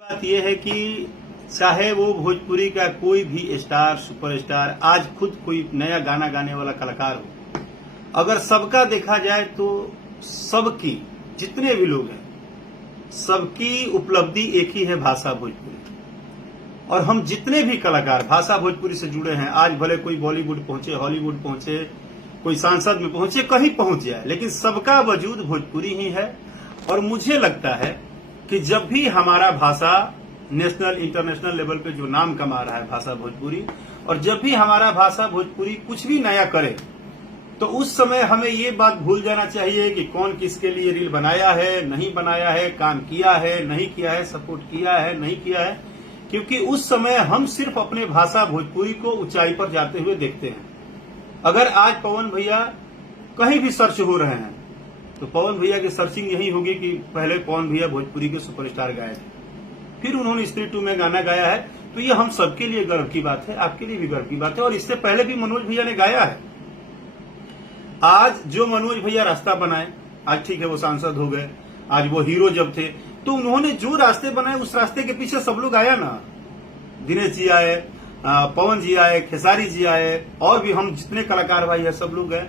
बात यह है कि चाहे वो भोजपुरी का कोई भी स्टार सुपरस्टार आज खुद कोई नया गाना गाने वाला कलाकार हो, अगर सबका देखा जाए तो सबकी जितने भी लोग हैं सबकी उपलब्धि एक ही है, भाषा भोजपुरी। और हम जितने भी कलाकार भाषा भोजपुरी से जुड़े हैं, आज भले कोई बॉलीवुड पहुंचे, हॉलीवुड पहुंचे, कोई सांसद में पहुंचे, कहीं पहुंच जाए, लेकिन सबका वजूद भोजपुरी ही है। और मुझे लगता है कि जब भी हमारा भाषा नेशनल इंटरनेशनल लेवल पे जो नाम कमा रहा है भाषा भोजपुरी, और जब भी हमारा भाषा भोजपुरी कुछ भी नया करे, तो उस समय हमें ये बात भूल जाना चाहिए कि कौन किसके लिए रील बनाया है, नहीं बनाया है, काम किया है, नहीं किया है, सपोर्ट किया है, नहीं किया है, क्योंकि उस समय हम सिर्फ अपने भाषा भोजपुरी को ऊंचाई पर जाते हुए देखते हैं। अगर आज पवन भैया कहीं भी सर्च हो रहे हैं तो पवन भैया की सर्चिंग यही होगी कि पहले पवन भैया भोजपुरी के सुपरस्टार गाए थे, फिर उन्होंने स्त्री 2 में गाना गाया है, तो ये हम सबके लिए गर्व की बात है, आपके लिए भी गर्व की बात है। और इससे पहले भी मनोज भैया ने गाया है। आज जो मनोज भैया रास्ता बनाए, आज ठीक है वो सांसद हो गए, आज वो हीरो जब थे तो उन्होंने जो रास्ते बनाए उस रास्ते के पीछे सब लोग आया ना। दिनेश जी आए, पवन जी आए, खेसारी जी आए, और भी हम जितने कलाकार भाई है सब लोग गए,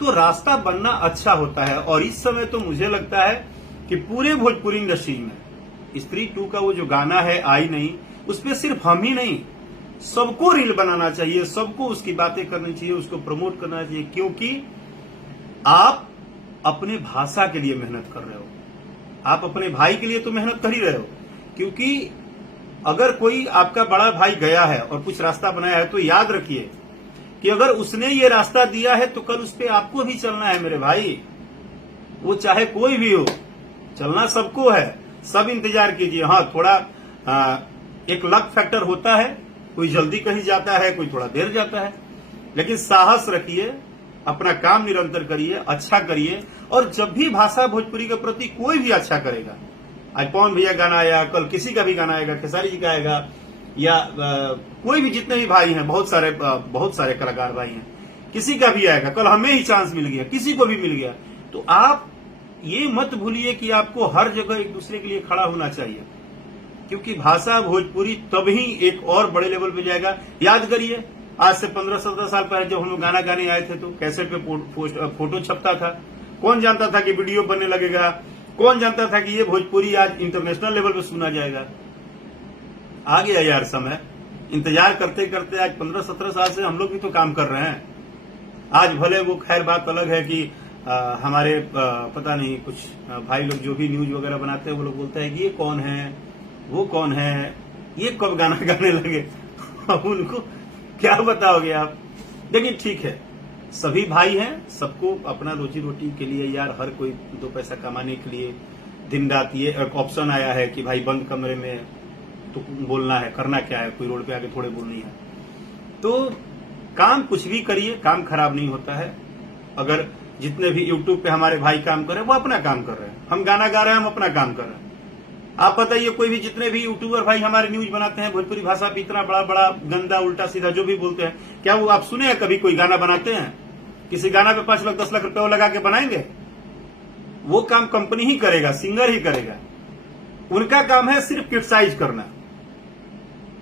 तो रास्ता बनना अच्छा होता है। और इस समय तो मुझे लगता है कि पूरे भोजपुरी इंडस्ट्री में स्त्री 2 का वो जो गाना है आई नहीं, उस पर सिर्फ हम ही नहीं, सबको रील बनाना चाहिए, सबको उसकी बातें करनी चाहिए, उसको प्रमोट करना चाहिए, क्योंकि आप अपने भाषा के लिए मेहनत कर रहे हो, आप अपने भाई के लिए तो मेहनत कर ही रहे हो। क्योंकि अगर कोई आपका बड़ा भाई गया है और कुछ रास्ता बनाया है, तो याद रखिए कि अगर उसने ये रास्ता दिया है तो कल उस पर आपको भी चलना है मेरे भाई। वो चाहे कोई भी हो, चलना सबको है, सब इंतजार कीजिए। हाँ, थोड़ा एक लक फैक्टर होता है, कोई जल्दी कहीं जाता है, कोई थोड़ा देर जाता है, लेकिन साहस रखिए, अपना काम निरंतर करिए, अच्छा करिए। और जब भी भाषा भोजपुरी के प्रति कोई भी अच्छा करेगा, आज पवन भैया गाना आया, कल किसी का भी गाना आएगा, खेसारी जी का आएगा, या कोई भी जितने भी भाई हैं, बहुत सारे कलाकार भाई हैं, किसी का भी आएगा, कल हमें ही चांस मिल गया, किसी को भी मिल गया, तो आप ये मत भूलिए कि आपको हर जगह एक दूसरे के लिए खड़ा होना चाहिए, क्योंकि भाषा भोजपुरी तभी एक और बड़े लेवल पे जाएगा। याद करिए, आज से 15-17 साल पहले जब हम लोग गाना गाने आए थे तो कैसेट पे फोटो छपता था, कौन जानता था कि वीडियो बनने लगेगा, कौन जानता था कि ये भोजपुरी आज इंटरनेशनल लेवल पे सुना जाएगा। आ गया यार समय, इंतजार करते करते आज 15-17 साल से हम लोग भी तो काम कर रहे हैं। आज भले वो खैर बात अलग है कि हमारे पता नहीं कुछ भाई लोग जो भी न्यूज वगैरह बनाते हैं वो लोग बोलते हैं कि ये कौन है, वो कौन है, ये कब गाना गाने लगे। अब उनको क्या बताओगे आप। लेकिन ठीक है, सभी भाई हैं, सबको अपना रोजी रोटी के लिए यार हर कोई 2 पैसा कमाने के लिए दिन रात ये एक ऑप्शन आया है कि भाई बंद कमरे में तो बोलना है, करना क्या है, कोई रोड पे आके थोड़े बोलनी है। तो काम कुछ भी करिए, काम खराब नहीं होता है। अगर जितने भी यूट्यूब पे हमारे भाई काम कर रहे हैं वो अपना काम कर रहे हैं, हम गाना गा रहे हैं, हम अपना काम कर रहे हैं। आप बताइए, कोई भी जितने भी यूट्यूबर भाई हमारे न्यूज बनाते हैं भोजपुरी भाषा पे इतना बड़ा बड़ा गंदा उल्टा सीधा जो भी बोलते हैं, क्या वो आप सुने हैं कभी कोई गाना बनाते हैं? किसी गाना पे 5 लाख 10 लाख रुपए लगा के बनाएंगे? वो काम कंपनी ही करेगा, सिंगर ही करेगा। उनका काम है सिर्फ क्रिटिसाइज करना।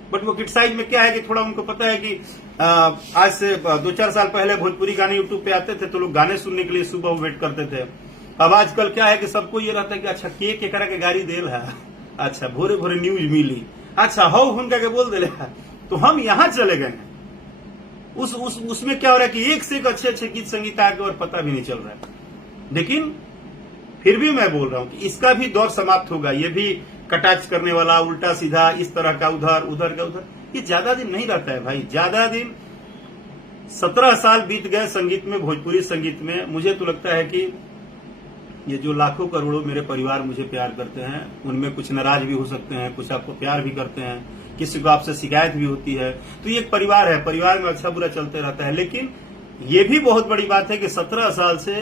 बट वो क्रिटिसाइज में क्या है कि थोड़ा उनको पता है कि आज से 2-4 साल पहले भोजपुरी गाने यूट्यूब पे आते थे तो लोग गाने सुनने के लिए सुबह वेट करते थे। अब आजकल क्या है कि सबको ये रहता है कि अच्छा के करा के गाड़ी देल है, अच्छा भोरे भोरे न्यूज मिली, अच्छा हो हुनका के बोल दे, तो हम यहाँ चले गए हैं। उसमें क्या हो रहा है कि एक से एक अच्छे अच्छे गीत संगीत आगे और पता भी नहीं चल रहा है। लेकिन फिर भी मैं बोल रहा हूं कि इसका भी दौर समाप्त होगा। ये भी कटाक्ष करने वाला, उल्टा सीधा, इस तरह का उधर उधर का उधर, ये ज्यादा दिन नहीं रहता है भाई, ज्यादा दिन। 17 साल बीत गए संगीत में, भोजपुरी संगीत में। मुझे तो लगता है कि ये जो लाखों करोड़ों मेरे परिवार मुझे प्यार करते हैं, उनमें कुछ नाराज भी हो सकते हैं, कुछ आपको प्यार भी करते हैं, किसी को आपसे शिकायत भी होती है। तो ये एक परिवार है, परिवार में अच्छा बुरा चलते रहता है। लेकिन ये भी बहुत बड़ी बात है कि 17 साल से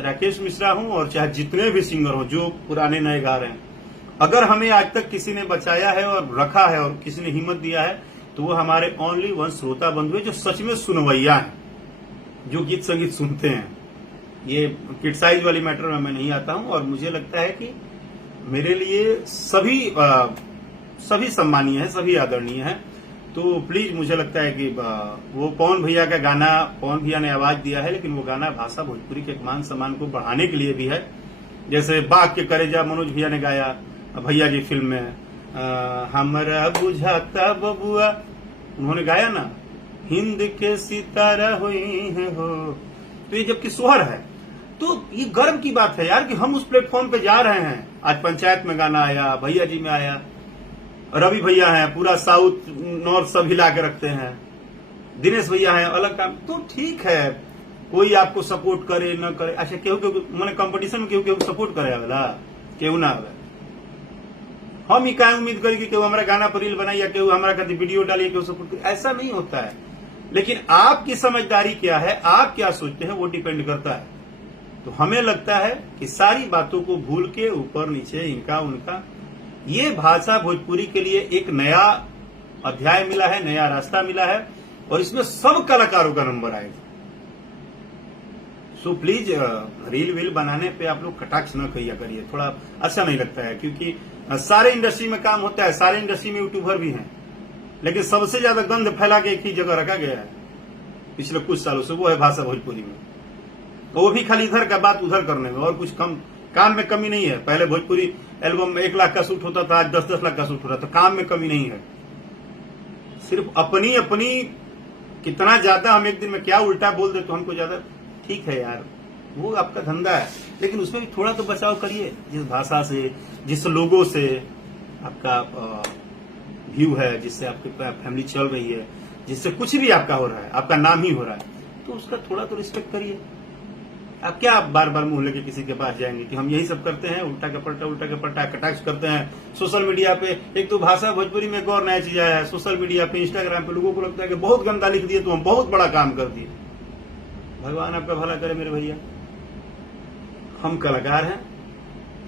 राकेश मिश्रा हूं और चाहे जितने भी सिंगर हो जो पुराने नए गा रहे हैं, अगर हमें आज तक किसी ने बचाया है और रखा है और किसी ने हिम्मत दिया है तो वो हमारे ओनली वन श्रोता बंधु है, जो सच में सुनवैया है, जो गीत संगीत सुनते हैं। ये क्रिटिसाइज वाली मैटर में मैं नहीं आता हूं। और मुझे लगता है कि मेरे लिए सभी सभी सम्मानीय है, सभी आदरणीय है। तो प्लीज मुझे लगता है कि वो पवन भैया का गाना, पवन भैया ने आवाज दिया है, लेकिन वो गाना भाषा भोजपुरी के मान सम्मान को बढ़ाने के लिए भी है। जैसे बाघ के करेजा मनोज भैया ने गाया भैया जी फिल्म में, हमरा बुझाता बबुआ, उन्होंने गाया ना, हिंद के सितारा हुई है हो। तो ये जबकि सोहर है, तो ये गर्व की बात है यार कि हम उस प्लेटफॉर्म पे जा रहे हैं। आज पंचायत में गाना आया, भैया जी में आया, रवि भैया हैं, पूरा साउथ नॉर्थ सब हिला के रखते हैं, दिनेश भैया हैं, अलग काम। तो ठीक है, कोई आपको सपोर्ट करे न करे, अच्छा केहू मैंने कंपटीशन में केहू सपोर्ट करे वाला केहू ना आवे। हम ही क्या उम्मीद करी कि केहू हमारा गाना पर रील बनाई या केहू हमारा कभी वीडियो डालिए, केहू सपोर्ट करे, ऐसा नहीं होता है। लेकिन आपकी समझदारी क्या है, आप क्या सोचते हैं, वो डिपेंड करता है। तो हमें लगता है कि सारी बातों को भूल के ऊपर नीचे इनका उनका, ये भाषा भोजपुरी के लिए एक नया अध्याय मिला है, नया रास्ता मिला है, और इसमें सब कलाकारों का नंबर आएगा। सो प्लीज रील वील बनाने पे आप लोग कटाक्ष न किया करिए, थोड़ा अच्छा नहीं लगता है। क्योंकि सारे इंडस्ट्री में काम होता है, सारे इंडस्ट्री में यूट्यूबर भी हैं, लेकिन सबसे ज्यादा गंध फैला के एक ही जगह रखा गया है पिछले कुछ सालों से, वो है भाषा भोजपुरी में। वो भी खाली इधर का बात उधर करने में, और कुछ कम काम में कमी नहीं है। पहले भोजपुरी एल्बम में 1 लाख का शूट होता था, आज 10-10 लाख का शूट हो रहा था, काम में कमी नहीं है। सिर्फ अपनी अपनी कितना ज्यादा हम एक दिन में क्या उल्टा बोल दे तो हमको ज्यादा, ठीक है यार, वो आपका धंधा है, लेकिन उसमें भी थोड़ा तो बचाव करिए। जिस भाषा से, जिस लोगों से आपका व्यू है, जिससे आपकी फैमिली चल रही है, जिससे कुछ भी आपका हो रहा है, आपका नाम ही हो रहा है, तो उसका थोड़ा तो रिस्पेक्ट करिए। आप क्या बार बार मुंह लेके किसी के पास जाएंगे कि हम यही सब करते हैं, उल्टा का पलटा कटाक्ष करते हैं सोशल मीडिया पे। एक तो भाषा भोजपुरी में एक और नया चीज आया है, सोशल मीडिया पे, इंस्टाग्राम पे लोगों को लगता है कि बहुत गंदा लिख दिए तो हम बहुत बड़ा काम कर दिए। भगवान आपका भला करे मेरे भैया, हम कलाकार हैं,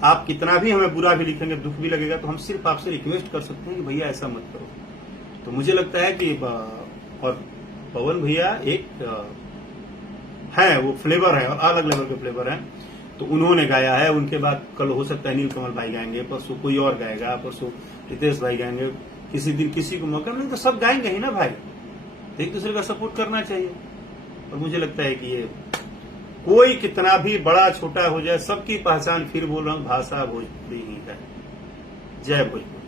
आप कितना भी हमें बुरा भी लिखेंगे, दुख भी लगेगा, तो हम सिर्फ आपसे रिक्वेस्ट कर सकते हैं कि भैया ऐसा मत करो। तो मुझे लगता है कि और पवन भैया एक है, वो फ्लेवर है, और अलग लेवल के फ्लेवर है। तो उन्होंने गाया है, उनके बाद कल हो सकता है नीलकमल भाई गाएंगे, परसों कोई और गाएगा, परसों रितेश भाई गाएंगे, किसी दिन किसी को मौका मिले तो सब गाएंगे ही ना भाई। एक दूसरे का सपोर्ट करना चाहिए। और मुझे लगता है कि ये कोई कितना भी बड़ा छोटा हो जाए, सबकी पहचान, फिर बोल रहा हूं, भाषा भोजपुरी ही है। जय भोजपुरी।